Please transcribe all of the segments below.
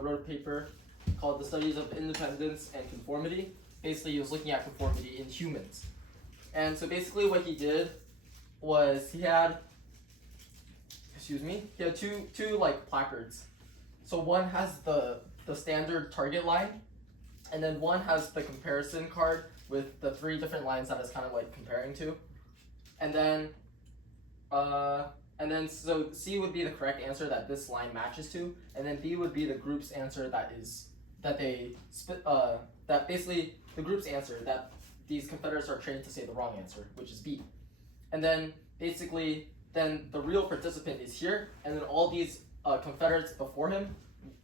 wrote a paper called The Studies of Independence and Conformity. Basically, he was looking at conformity in humans. And so basically what he did was he had two like placards. So one has the standard target line, and then one has the comparison card with the 3 different lines that it's kind of like comparing to. And then so C would be the correct answer that this line matches to, and then B would be the group's answer that basically the group's answer that these Confederates are trained to say the wrong answer, which is B. And then basically then the real participant is here, and then all these Confederates before him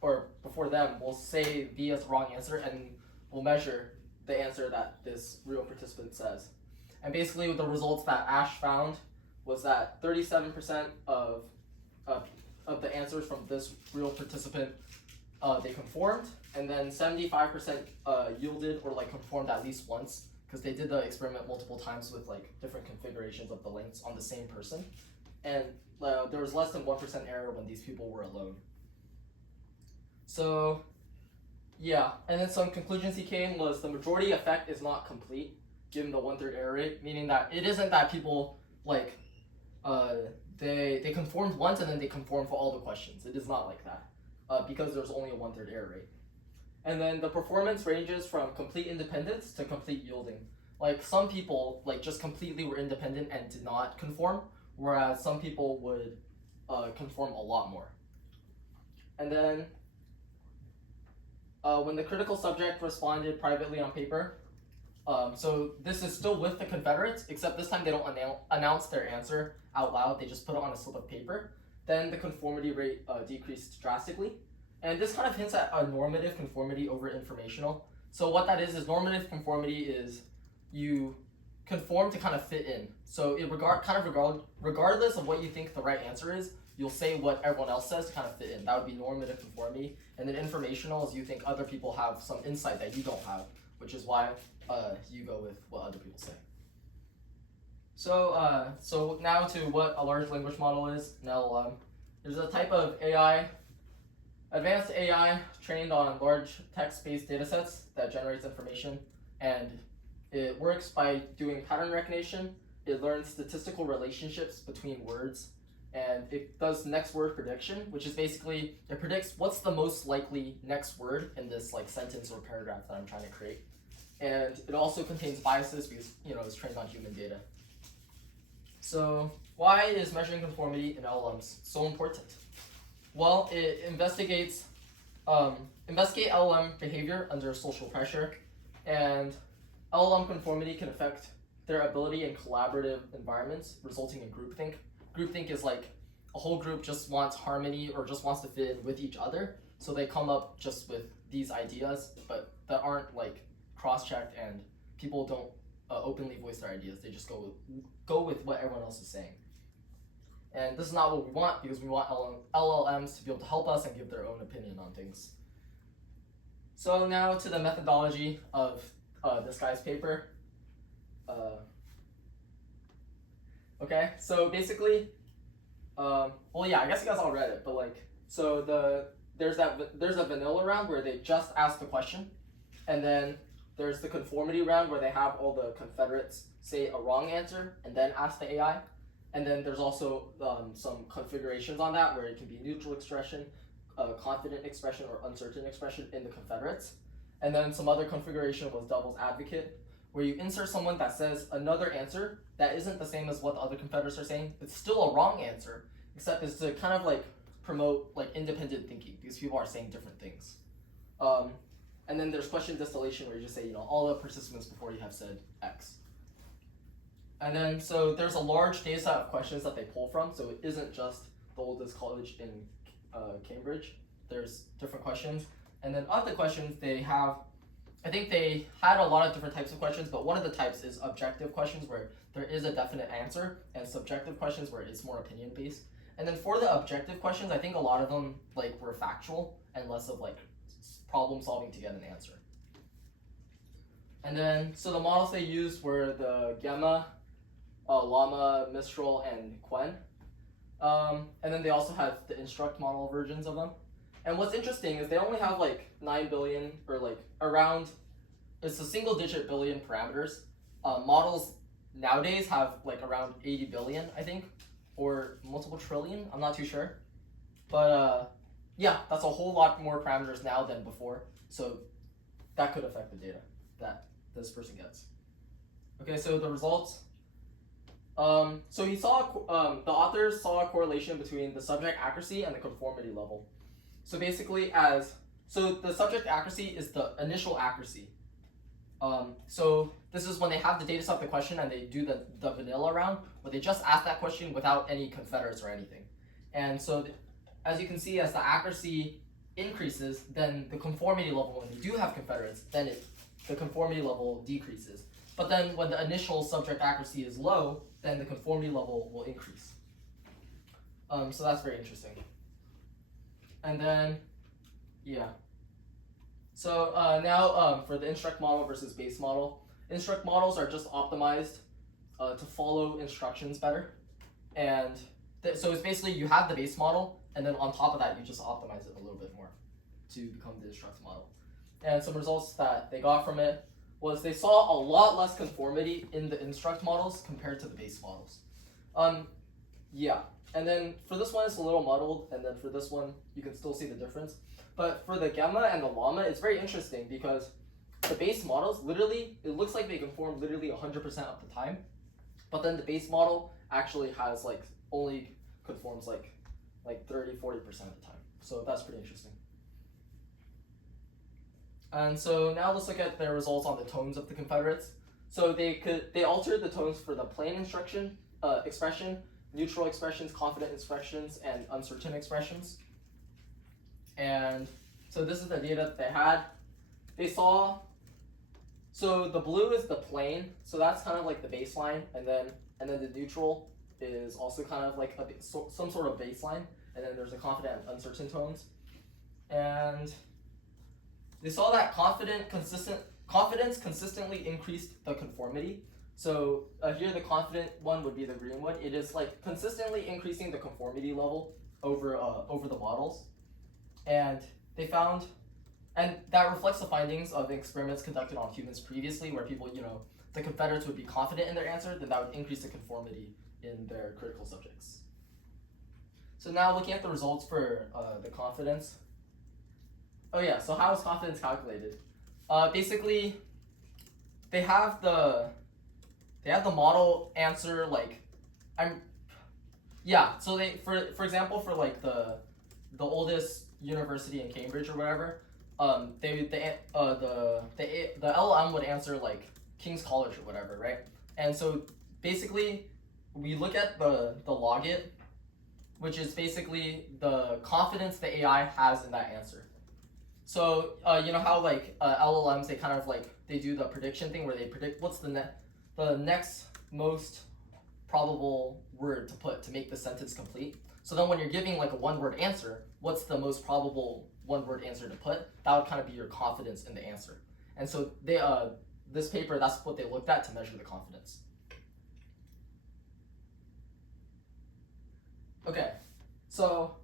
or before them will say B as the wrong answer, and we'll measure the answer that this real participant says. And basically the results that Ash found was that 37% of the answers from this real participant they conformed, and then 75% yielded or like conformed at least once, because they did the experiment multiple times with like different configurations of the links on the same person, and there was less than 1% error when these people were alone. So yeah, and then some conclusions he came was the majority effect is not complete given the 1/3 error rate, meaning that it isn't that people like they conformed once and then they conform for all the questions. It is not like that, because there's only a 1/3 error rate. And then the performance ranges from complete independence to complete yielding. Like some people like just completely were independent and did not conform, whereas some people would conform a lot more. And then when the critical subject responded privately on paper, so this is still with the Confederates, except this time they don't announce their answer out loud, they just put it on a slip of paper, then the conformity rate decreased drastically. And this kind of hints at a normative conformity over informational. So what that is normative conformity is you conform to kind of fit in. So regardless of what you think the right answer is, you'll say what everyone else says to kind of fit in. That would be normative conformity. And then informational is you think other people have some insight that you don't have, which is why you go with what other people say. So now to what a large language model is, an LLM. There's a type of AI, advanced AI trained on large text-based datasets that generates information, and it works by doing pattern recognition. It learns statistical relationships between words, and it does next word prediction, which is basically it predicts what's the most likely next word in this like sentence or paragraph that I'm trying to create. And it also contains biases because it's trained on human data. So why is measuring conformity in LLMs so important? Well, it investigate LLM behavior under social pressure, and LLM conformity can affect their ability in collaborative environments, resulting in groupthink. Groupthink is like a whole group just wants harmony or just wants to fit in with each other, so they come up just with these ideas, but that aren't like cross-checked, and people don't openly voice their ideas. They just go with what everyone else is saying. And this is not what we want, because we want LLMs to be able to help us and give their own opinion on things. So now to the methodology of this guy's paper. Okay, so basically, I guess you guys all read it, but like, so there's a vanilla round where they just ask the question, and then there's the conformity round where they have all the Confederates say a wrong answer and then ask the AI. And then there's also some configurations on that where it can be neutral expression, confident expression, or uncertain expression in the Confederates. And then some other configuration was devil's advocate, where you insert someone that says another answer that isn't the same as what the other Confederates are saying. It's still a wrong answer, except it's to kind of like promote like independent thinking, because people are saying different things. And then there's question distillation, where you just say, all the participants before you have said X. And then, so there's a large data set of questions that they pull from, so it isn't just the oldest college in Cambridge. There's different questions. And then of the questions they have, I think they had a lot of different types of questions, but one of the types is objective questions, where there is a definite answer, and subjective questions where it's more opinion-based. And then for the objective questions, I think a lot of them like were factual and less of like problem solving to get an answer. And then, so the models they used were the Gemma, Llama, Mistral, and Quen. And then they also have the instruct model versions of them. And what's interesting is they only have like 9 billion or like around, it's a single digit billion parameters. Models nowadays have like around 80 billion, I think, or multiple trillion, I'm not too sure. But yeah, that's a whole lot more parameters now than before. So that could affect the data that this person gets. Okay, so the results. So he saw, the authors saw a correlation between the subject accuracy and the conformity level. So basically so the subject accuracy is the initial accuracy. So this is when they have the data set of the question and they do the vanilla round, where they just ask that question without any confederates or anything. And so as you can see, as the accuracy increases, then the conformity level, when they do have confederates, then the conformity level decreases. But then when the initial subject accuracy is low, then the conformity level will increase. So that's very interesting. And then, yeah. So now for the instruct model versus base model. Instruct models are just optimized to follow instructions better. And so it's basically you have the base model, and then on top of that, you just optimize it a little bit more to become the instruct model. And some results that they got from it was they saw a lot less conformity in the instruct models compared to the base models. Yeah, and then for this one, it's a little muddled, and then for this one, you can still see the difference. But for the gamma and the llama, it's very interesting because the base models, literally, it looks like they conform literally 100% of the time, but then the base model actually has like only conforms like 30-40% of the time. So that's pretty interesting. And so now let's look at their results on the tones of the confederates. So they altered the tones for the plain expression, neutral expressions, confident expressions, and uncertain expressions. And so this is the data that they had. They saw, so the blue is the plain, so that's kind of like the baseline, and then the neutral is also kind of like some sort of baseline, and then there's the confident and uncertain tones. And they saw that confidence consistently increased the conformity. So here the confident one would be the green one. It is like consistently increasing the conformity level over the models. And they found, and that reflects the findings of experiments conducted on humans previously, where people, the confederates would be confident in their answer, then that would increase the conformity in their critical subjects. So now looking at the results for the confidence. Oh yeah, so how is confidence calculated? Basically, they have the model answer so they for example, for like the oldest university in Cambridge or whatever, the LLM would answer like King's College or whatever, right? And so basically we look at the logit, which is basically the confidence the AI has in that answer. So you know how like LLMs, they kind of like they do the prediction thing where they predict what's the next most probable word to put to make the sentence complete. So then when you're giving like a one-word answer, what's the most probable one-word answer to put? That would kind of be your confidence in the answer. And so they this paper, that's what they looked at to measure the confidence. Okay, so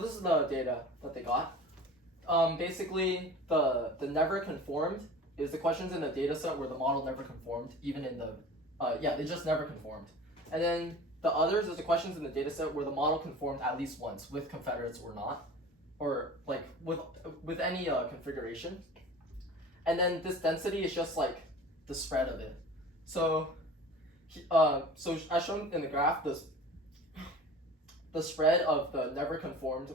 this is the data that they got. Basically, the never conformed is the questions in the data set where the model never conformed, even in the, they just never conformed. And then the others is the questions in the data set where the model conformed at least once, with confederates or not, or like with any configuration. And then this density is just like the spread of it. So, so as shown in the graph, the spread of the never conformed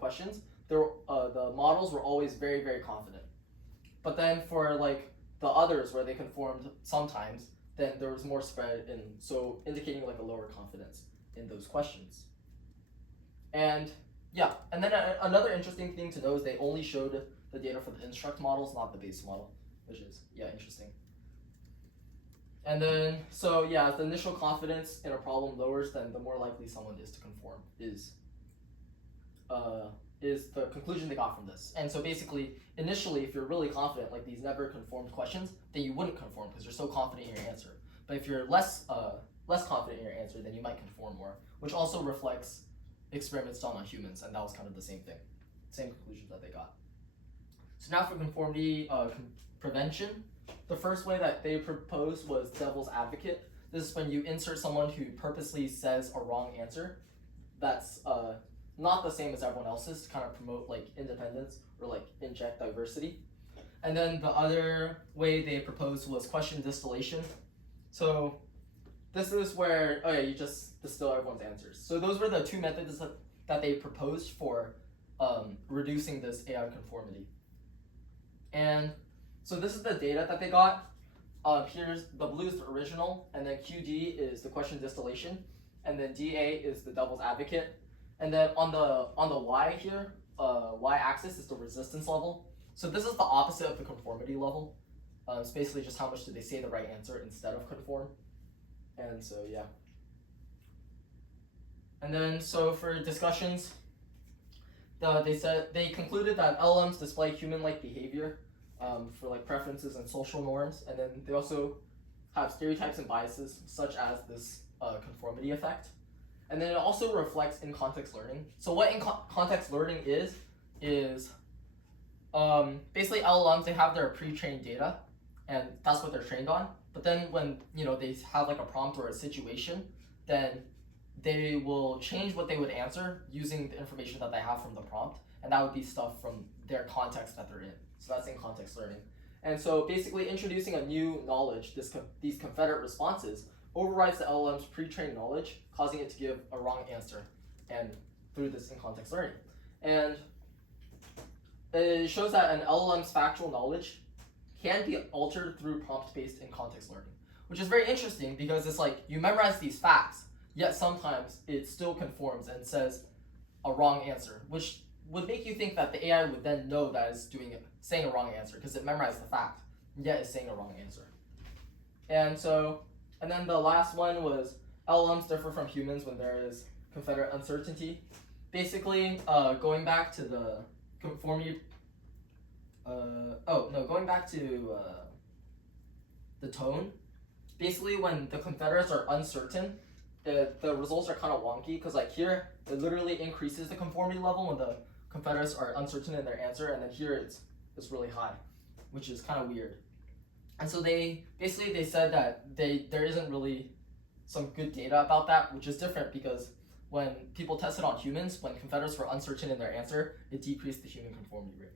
questions, the models were always very, very confident. But then for like the others where they conformed sometimes, then there was more spread, and so indicating like a lower confidence in those questions. And yeah, and then another interesting thing to know is they only showed the data for the instruct models, not the base model, which is interesting. And then, so yeah, as the initial confidence in a problem lowers, then the more likely someone is to conform, is the conclusion they got from this. And so basically, initially, if you're really confident, like these never conformed questions, then you wouldn't conform because you're so confident in your answer. But if you're less confident in your answer, then you might conform more, which also reflects experiments done on humans, and that was kind of the same thing, same conclusions that they got. So now for conformity prevention, the first way that they proposed was devil's advocate. This is when you insert someone who purposely says a wrong answer that's not the same as everyone else's to kind of promote like independence or like inject diversity. And then the other way they proposed was question distillation. So this is where, you just distill everyone's answers. So those were the two methods that they proposed for reducing this AI conformity. And so this is the data that they got. Here's the blue is the original, and then QD is the question distillation, and then DA is the devil's advocate. And then on the Y here, Y-axis is the resistance level. So this is the opposite of the conformity level. It's basically just how much did they say the right answer instead of conform. And so yeah. And then so for discussions, they concluded that LLMs display human-like behavior for like preferences and social norms, and then they also have stereotypes and biases such as this conformity effect. And then it also reflects in context learning. So what in context learning is basically LLMs, they have their pre-trained data, and that's what they're trained on. But then when they have like a prompt or a situation, then they will change what they would answer using the information that they have from the prompt, and that would be stuff from their context that they're in. So that's in context learning. And so basically introducing a new knowledge, these confederate responses, overrides the LLM's pre-trained knowledge, causing it to give a wrong answer, and through this in context learning. And it shows that an LLM's factual knowledge can be altered through prompt-based in context learning, which is very interesting because it's like you memorize these facts, yet sometimes it still conforms and says a wrong answer, which would make you think that the AI would then know that it's saying a wrong answer because it memorized the fact, yet it's saying a wrong answer. And then the last one was LLMs differ from humans when there is confederate uncertainty. Basically, going back to the conformity, going back to the tone. Basically, when the confederates are uncertain, the results are kind of wonky because like here, it literally increases the conformity level when the confederates are uncertain in their answer, and then here it's really high, which is kind of weird. And so they said that there isn't really some good data about that, which is different because when people tested on humans, when confederates were uncertain in their answer, it decreased the human conformity rate.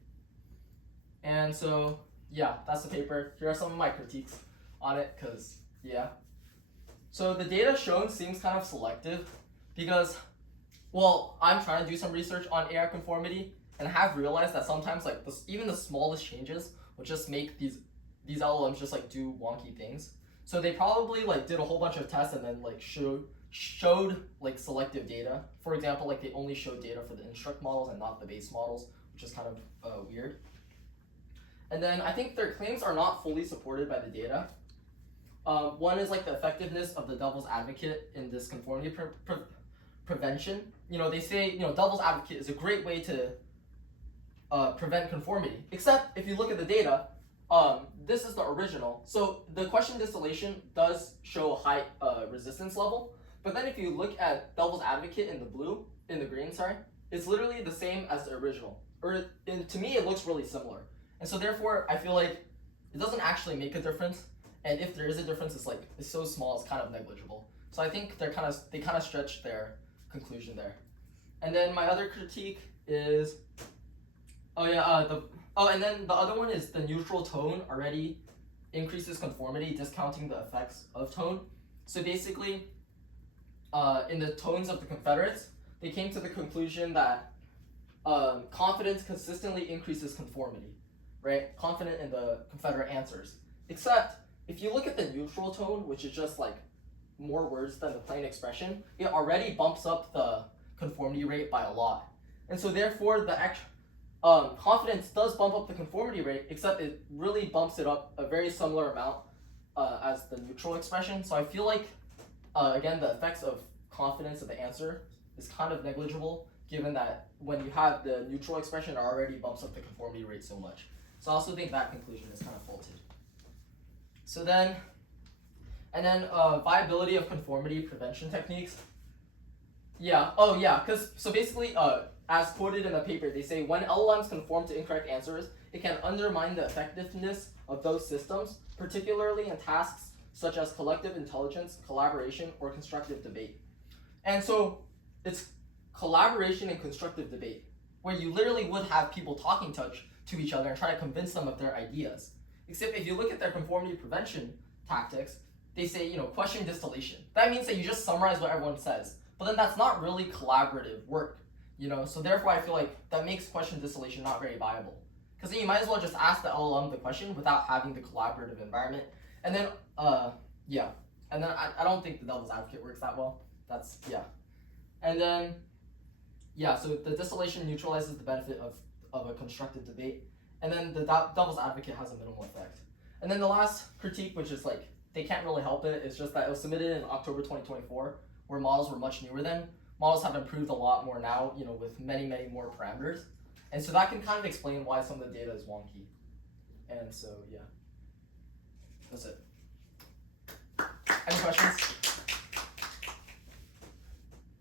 And so yeah, that's the paper. Here are some of my critiques on it, because yeah. So the data shown seems kind of selective because, well, I'm trying to do some research on AI conformity and have realized that sometimes like even the smallest changes will just make these LLMs just like do wonky things. So they probably like did a whole bunch of tests and then like showed like selective data. For example, like they only showed data for the instruct models and not the base models, which is kind of weird. And then I think their claims are not fully supported by the data. One is like the effectiveness of the devil's advocate in this conformity prevention. They say devil's advocate is a great way to prevent conformity. Except if you look at the data, this is the original. So the question distillation does show a high resistance level, but then if you look at devil's advocate in the green, it's literally the same as the original. To me, it looks really similar. And so therefore, I feel like it doesn't actually make a difference. And if there is a difference, it's so small, it's kind of negligible. So I think they kind of stretched their conclusion there. And then my other critique is, and then the other one is the neutral tone already increases conformity, discounting the effects of tone. So basically, in the tones of the confederates, they came to the conclusion that confidence consistently increases conformity, right? Confident in the confederate answers. Except, if you look at the neutral tone, which is just like more words than the plain expression, it already bumps up the conformity rate by a lot. And so therefore, the confidence does bump up the conformity rate, except it really bumps it up a very similar amount as the neutral expression. So I feel like, again, the effects of confidence of the answer is kind of negligible, given that when you have the neutral expression, it already bumps up the conformity rate so much. So I also think that conclusion is kind of faulted. So then, viability of conformity prevention techniques. Yeah. Oh, yeah. Because so basically, as quoted in the paper, they say when LLMs conform to incorrect answers, it can undermine the effectiveness of those systems, particularly in tasks such as collective intelligence, collaboration, or constructive debate. And so, it's collaboration and constructive debate, where you literally would have people talking to each other and try to convince them of their ideas. Except if you look at their conformity prevention tactics, they say, question distillation. That means that you just summarize what everyone says. But then that's not really collaborative work, So therefore, I feel like that makes question distillation not very viable. Because then you might as well just ask the LLM the question without having the collaborative environment. And then, yeah. And then I don't think the devil's advocate works that well. Yeah. And then, yeah, so the distillation neutralizes the benefit of a constructive debate. And then the devil's advocate has a minimal effect. And then the last critique, which is like, they can't really help it, is just that it was submitted in October 2024, where models were much newer then. Models have improved a lot more now, with many, many more parameters. And so that can kind of explain why some of the data is wonky. And so, yeah. That's it. Any questions?